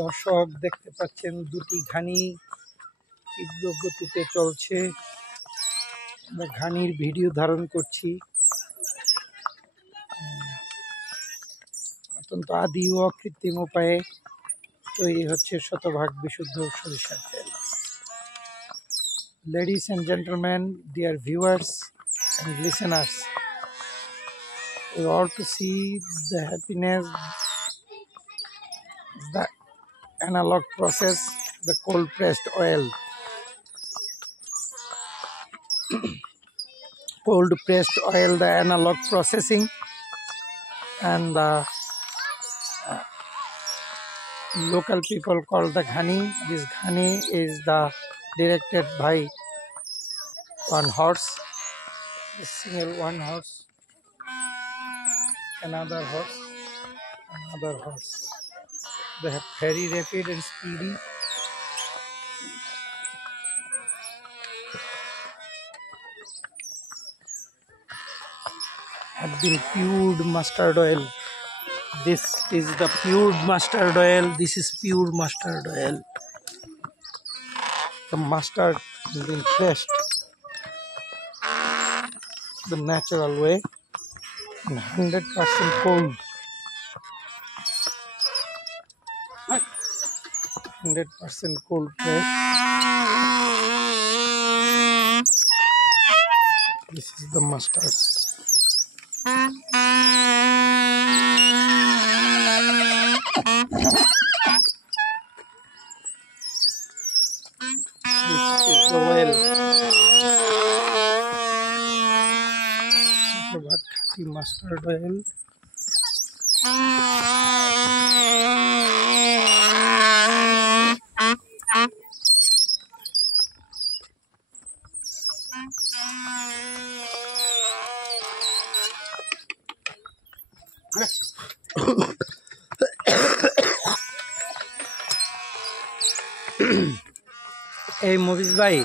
দর্শক দেখতে পাচ্ছেন দুটি ঘানি তীব্র গতিতে চলছে। আমরা ঘানির ভিডিও ধারণ করছি। অত্যন্ত আদি ও কৃত্রিম উপায়ে তৈরি হচ্ছে শতভাগ বিশুদ্ধ সরিষার তেল। Ladies and gentlemen, dear viewers and listeners, we all to see the happiness, the analog process, the cold pressed oil. Cold pressed oil, the analog processing, and the local people call the ghani. This ghani is the directed by one horse, a single one horse, another horse, another horse. They have very rapid and speedy. Have been pured mustard oil. This is the pured mustard oil. This is pure mustard oil. The mustard has been pressed the natural way and 100% cold. 100% cold press. This is the mustard. This is the oil. Shotobhag khati mustard oil. এই মবিজ ভাই